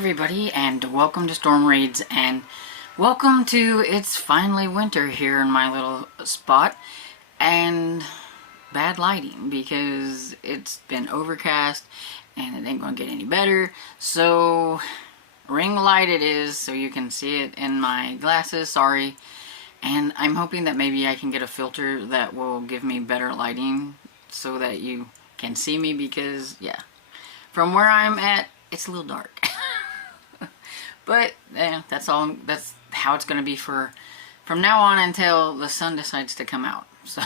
everybody, and welcome to Storm Raids, and welcome to It's Finally Winter here in my little spot, and bad lighting because it's been overcast and it ain't gonna get any better, so ring light it is so you can see it in my glasses, sorry. And I'm hoping that maybe I can get a filter that will give me better lighting so that you can see me, because yeah, from where I'm at it's a little dark. But yeah, that's how it's going to be from now on until the sun decides to come out. So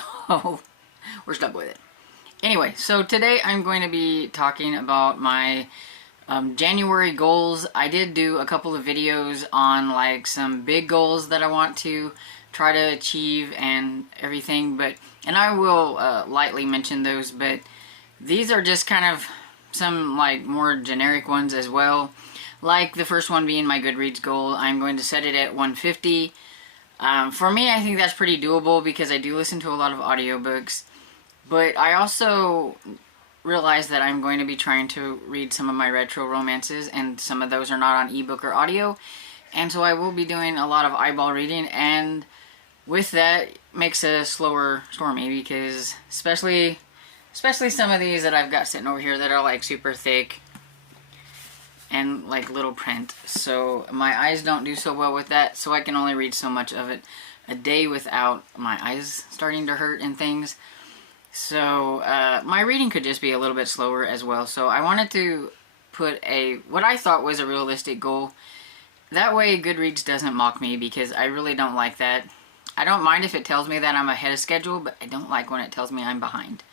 we're stuck with it. Anyway, so today I'm going to be talking about my January goals. I did do a couple of videos on like some big goals that I want to try to achieve and everything, and I will lightly mention those, but these are just kind of some like more generic ones as well. Like the first one being my Goodreads goal, I'm going to set it at 150. For me, I think that's pretty doable because I do listen to a lot of audiobooks. But I also realize that I'm going to be trying to read some of my retro romances, and some of those are not on ebook or audio. And so I will be doing a lot of eyeball reading, and with that makes a slower Stormy, because especially some of these that I've got sitting over here that are like super thick and like little print, so my eyes don't do so well with that, so I can only read so much of it a day without my eyes starting to hurt and things. So my reading could just be a little bit slower as well, so I wanted to put what I thought was a realistic goal. That way Goodreads doesn't mock me, because I really don't like that. I don't mind if it tells me that I'm ahead of schedule, but I don't like when it tells me I'm behind.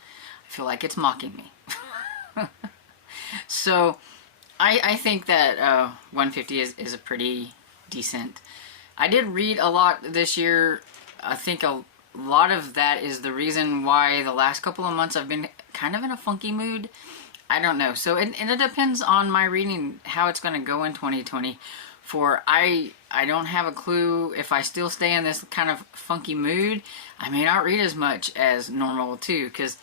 I feel like it's mocking me. So I think that 150 is a pretty decent. I did read a lot this year. I think a lot of that is the reason why the last couple of months I've been kind of in a funky mood. I don't know. So it depends on my reading, how it's going to go in 2024. I don't have a clue. If I still stay in this kind of funky mood, I may not read as much as normal too, because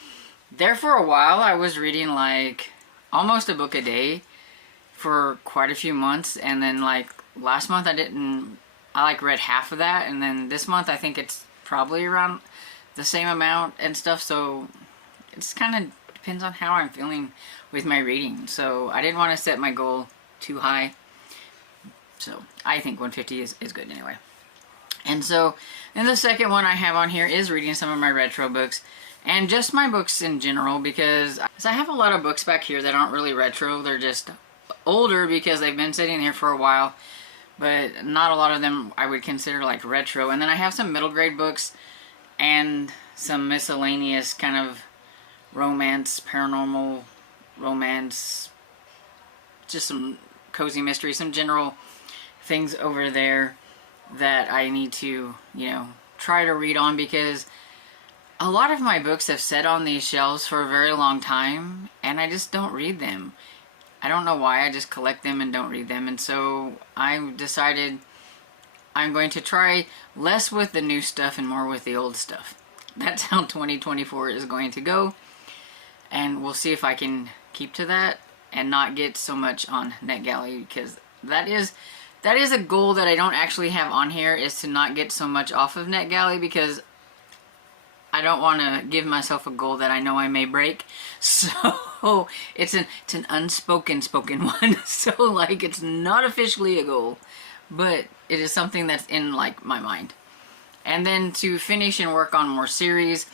there for a while I was reading like almost a book a day for quite a few months, and then like last month I like read half of that, and then this month I think it's probably around the same amount and stuff, so it's kind of depends on how I'm feeling with my reading. So I didn't want to set my goal too high, so I think 150 is good anyway. And so then the second one I have on here is reading some of my retro books, and just my books in general, because I have a lot of books back here that aren't really retro, they're just older because they've been sitting here for a while, but not a lot of them I would consider like retro. And then I have some middle grade books and some miscellaneous kind of romance, paranormal romance, just some cozy mystery, some general things over there that I need to, try to read on, because a lot of my books have sat on these shelves for a very long time and I just don't read them. I don't know why, I just collect them and don't read them. And so I decided I'm going to try less with the new stuff and more with the old stuff. That's how 2024 is going to go, and we'll see if I can keep to that and not get so much on NetGalley, because that is a goal that I don't actually have on here, is to not get so much off of NetGalley, because I don't want to give myself a goal that I know I may break. So it's an unspoken one. So like it's not officially a goal, but it is something that's in like my mind. And then to finish and work on more series,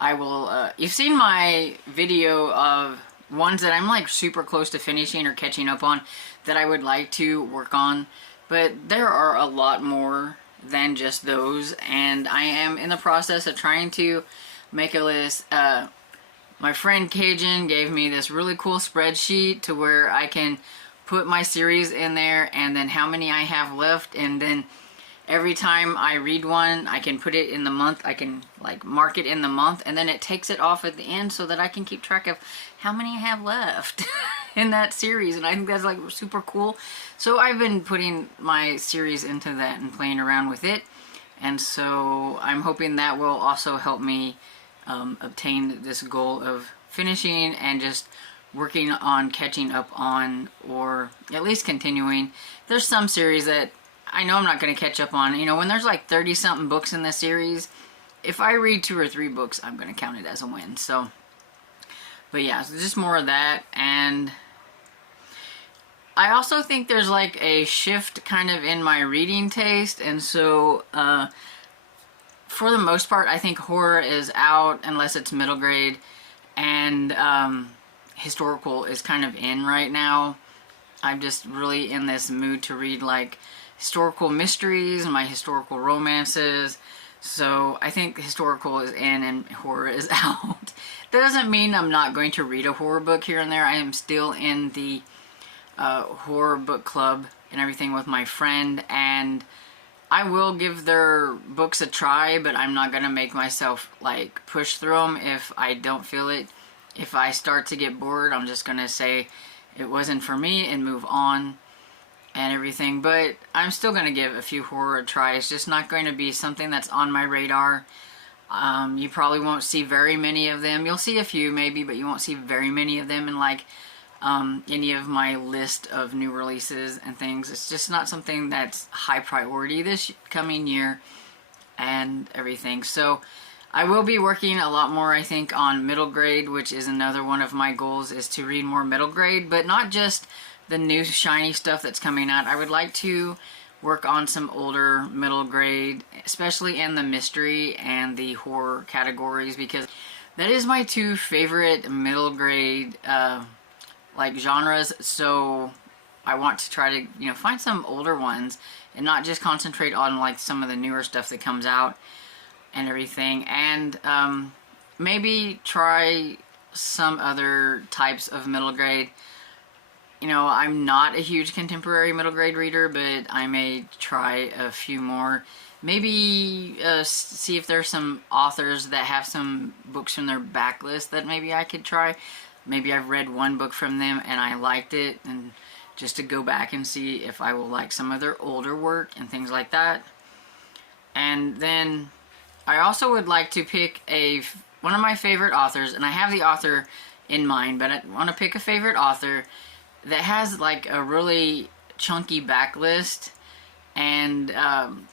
I will you've seen my video of ones that I'm like super close to finishing or catching up on that I would like to work on, but there are a lot more than just those, and I am in the process of trying to make a list. My friend Cajun gave me this really cool spreadsheet to where I can put my series in there and then how many I have left, and then every time I read one I can put it in the month. I can like mark it in the month, and then it takes it off at the end so that I can keep track of how many I have left in that series, and I think that's like super cool. So I've been putting my series into that and playing around with it, and so I'm hoping that will also help me obtain this goal of finishing and just working on catching up on, or at least continuing. There's some series that I know I'm not going to catch up on. You know, when there's like 30 something books in the series, if I read 2 or 3 books, I'm going to count it as a win. So, but yeah, so just more of that. And I also think there's like a shift kind of in my reading taste. And so, for the most part, I think horror is out unless it's middle grade. And historical is kind of in right now. I'm just really in this mood to read like historical mysteries and my historical romances. So I think historical is in and horror is out. That doesn't mean I'm not going to read a horror book here and there. I am still in the horror book club and everything with my friend, and I will give their books a try, but I'm not going to make myself like push through them if I don't feel it. If I start to get bored, I'm just going to say it wasn't for me and move on and everything. But I'm still going to give a few horror a try. It's just not going to be something that's on my radar. You probably won't see very many of them. You'll see a few maybe, but you won't see very many of them in like any of my list of new releases and things. It's just not something that's high priority this coming year and everything. So I will be working a lot more, I think, on middle grade, which is another one of my goals, is to read more middle grade, but not just the new shiny stuff that's coming out. I would like to work on some older middle grade, especially in the mystery and the horror categories, because that is my 2 favorite middle grade like genres. So I want to try to, you know, find some older ones and not just concentrate on like some of the newer stuff that comes out and everything, and maybe try some other types of middle grade. You know, I'm not a huge contemporary middle grade reader, but I may try a few more. Maybe see if there's some authors that have some books from their backlist that maybe I could try. Maybe I've read one book from them and I liked it, and just to go back and see if I will like some of their older work and things like that. And then I also would like to pick one of my favorite authors, and I have the author in mind, but I want to pick a favorite author that has like a really chunky backlist, and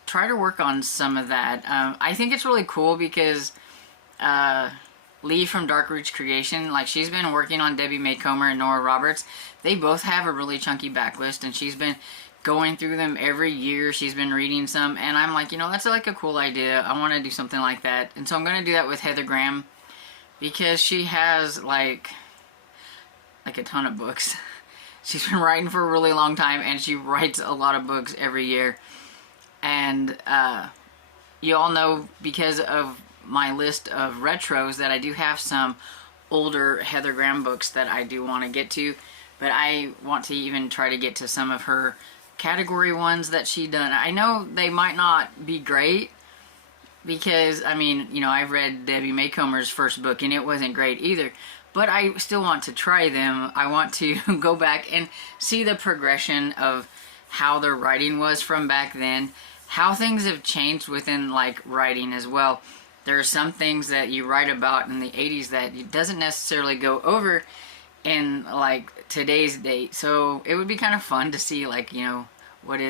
try to work on some of that. I think it's really cool because Lee from Dark Roots Creation, like, she's been working on Debbie May Comer and Nora Roberts. They both have a really chunky backlist, and she's been going through them every year. She's been reading some, and I'm like, you know, that's like a cool idea. I want to do something like that. And so I'm going to do that with Heather Graham, because she has like a ton of books. She's been writing for a really long time, and she writes a lot of books every year. And you all know, because of my list of retros, that I do have some older Heather Graham books that I do want to get to, but I want to even try to get to some of her category ones that she done. I know they might not be great, because I mean, you know, I've read Debbie May Comer's first book and it wasn't great either, but I still want to try them. I want to go back and see the progression of how their writing was from back then, how things have changed within like writing as well. There are some things that you write about in the 80s that doesn't necessarily go over in like today's date. So it would be kind of fun to see, like, you know, what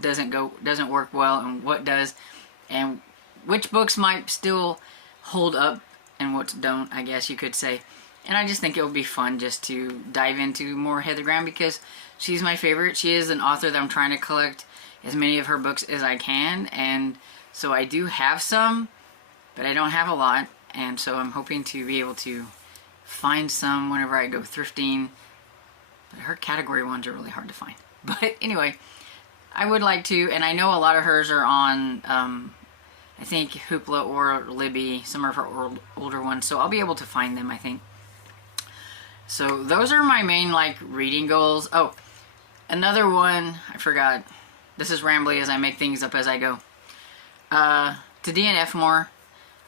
doesn't work well and what does, and which books might still hold up and what don't, I guess you could say. And I just think it would be fun just to dive into more Heather Graham, because she's my favorite. She is an author that I'm trying to collect as many of her books as I can, and so I do have some, but I don't have a lot, and so I'm hoping to be able to find some whenever I go thrifting. But her category ones are really hard to find. But anyway, I would like to, and I know a lot of hers are on, I think, Hoopla or Libby, some of her older ones, so I'll be able to find them, I think. So those are my main, like, reading goals. Oh, another one, I forgot. This is rambly as I make things up as I go. To DNF more.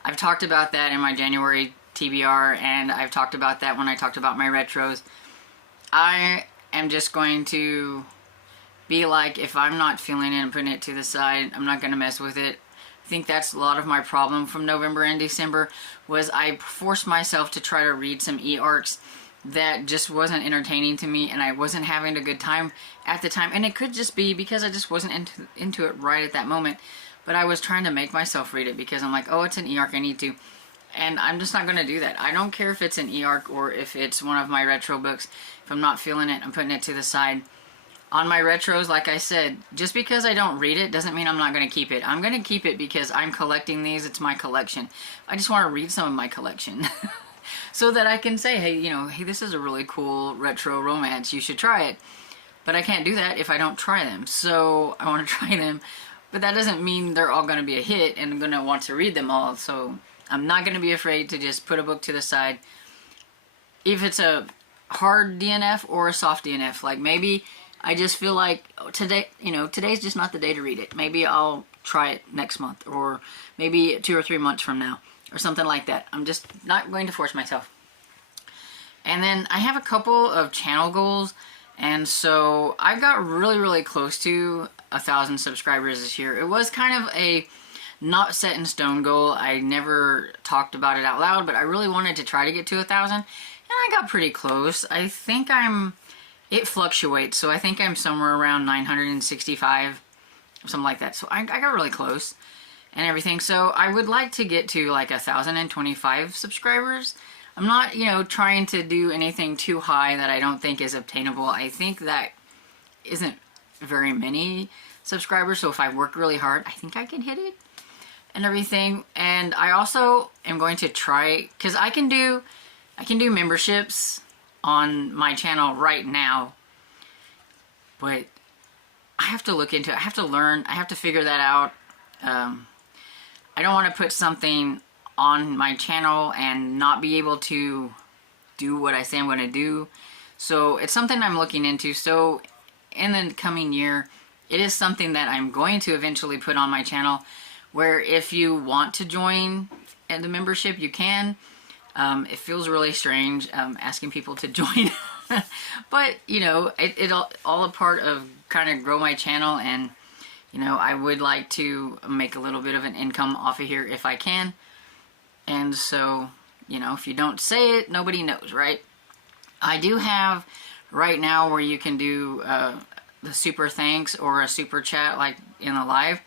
I've talked about that in my January TBR, and I've talked about that when I talked about my retros. I am just going to be like, if I'm not feeling it and putting it to the side, I'm not going to mess with it. I think that's a lot of my problem from November and December, was I forced myself to try to read some e-arcs, that just wasn't entertaining to me, and I wasn't having a good time at the time. And it could just be because I just wasn't into it right at that moment. But I was trying to make myself read it because I'm like, oh, it's an e-arc, I need to. And I'm just not going to do that. I don't care if it's an e-arc or if it's one of my retro books. If I'm not feeling it, I'm putting it to the side. On my retros, like I said, just because I don't read it doesn't mean I'm not going to keep it. I'm going to keep it because I'm collecting these. It's my collection. I just want to read some of my collection. So that I can say, hey, you know, hey, this is a really cool retro romance. You should try it. But I can't do that if I don't try them. So I want to try them. But that doesn't mean they're all going to be a hit and I'm going to want to read them all. So I'm not going to be afraid to just put a book to the side. If it's a hard DNF or a soft DNF, like maybe I just feel like today, you know, today's just not the day to read it. Maybe I'll try it next month or maybe 2 or 3 months from now or something like that. I'm just not going to force myself. And then I have a couple of channel goals, and so I got really close to 1,000 subscribers this year. It was kind of a not set in stone goal. I never talked about it out loud, but I really wanted to try to get to 1,000, and I got pretty close. I think it fluctuates, so I think I'm somewhere around 965, something like that. So I got really close and everything. So I would like to get to like 1,025 subscribers. I'm not, you know, trying to do anything too high that I don't think is obtainable. I think that isn't very many subscribers, so if I work really hard, I think I can hit it and everything. And I also am going to try, because I can do memberships on my channel right now, but I have to look into it. I have to learn. I have to figure that out. I don't want to put something on my channel and not be able to do what I say I'm going to do. So it's something I'm looking into. So in the coming year, it is something that I'm going to eventually put on my channel, where if you want to join the membership, you can. It feels really strange asking people to join, but you know, it all a part of kind of grow my channel, and you know, I would like to make a little bit of an income off of here if I can. And so, you know, if you don't say it, nobody knows, right? I do have right now where you can do the super thanks or a super chat, like in the live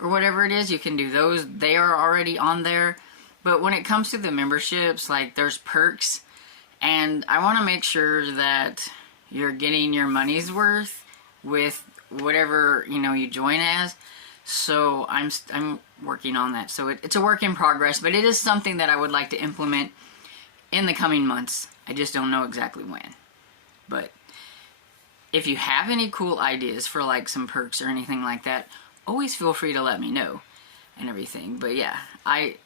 or whatever it is. You can do those. They are already on there. But when it comes to the memberships, like there's perks, and I want to make sure that you're getting your money's worth with whatever, you know, you join as. So I'm working on that. So it's a work in progress, but it is something that I would like to implement in the coming months. I just don't know exactly when. But if you have any cool ideas for like some perks or anything like that, always feel free to let me know and everything. But yeah, I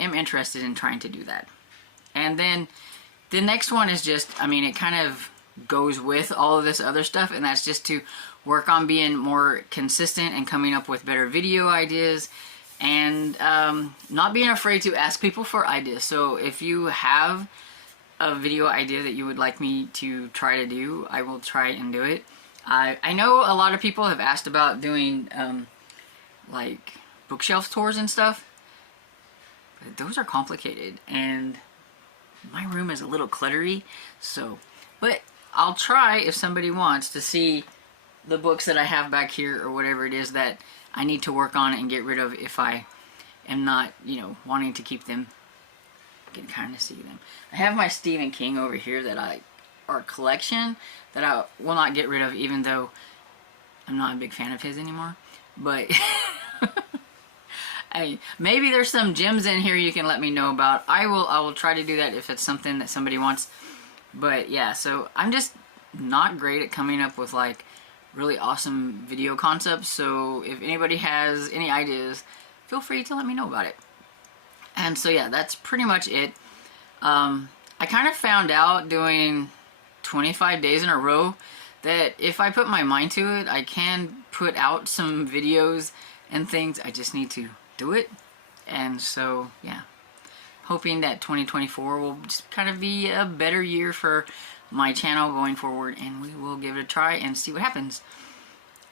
am interested in trying to do that. And then the next one is just, I mean, it kind of goes with all of this other stuff, and that's just to work on being more consistent and coming up with better video ideas, and not being afraid to ask people for ideas. So if you have a video idea that you would like me to try to do, I will try and do it. I know a lot of people have asked about doing like bookshelf tours and stuff. But those are complicated, and my room is a little cluttery, so, but I'll try if somebody wants to see the books that I have back here or whatever it is that I need to work on and get rid of if I am not, you know, wanting to keep them. You can kind of see them. I have my Stephen King over here that our collection that I will not get rid of, even though I'm not a big fan of his anymore, but maybe there's some gems in here you can let me know about. I will try to do that if it's something that somebody wants. But yeah, so I'm just not great at coming up with like really awesome video concepts. So if anybody has any ideas, feel free to let me know about it. And so yeah, that's pretty much it. I kind of found out doing 25 days in a row that if I put my mind to it, I can put out some videos and things. I just need to do it. And so yeah, hoping that 2024 will just kind of be a better year for my channel going forward, and we will give it a try and see what happens.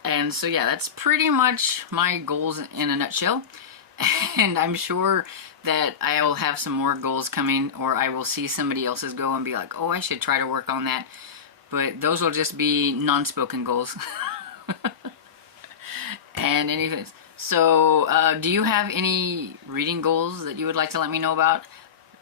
And so yeah, that's pretty much my goals in a nutshell. And I'm sure that I will have some more goals coming, or I will see somebody else's goal and be like, oh, I should try to work on that. But those will just be non-spoken goals. And anyways, so do you have any reading goals that you would like to let me know about?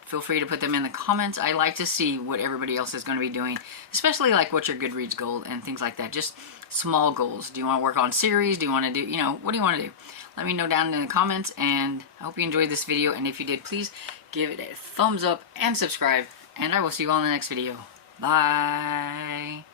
Feel free to put them in the comments. I like to see what everybody else is going to be doing, especially like what's your Goodreads goal and things like that. Just small goals. Do you want to work on series? Do you want to do, you know, what do you want to do? Let me know down in the comments, and I hope you enjoyed this video. And if you did, please give it a thumbs up and subscribe. And I will see you all in the next video. Bye.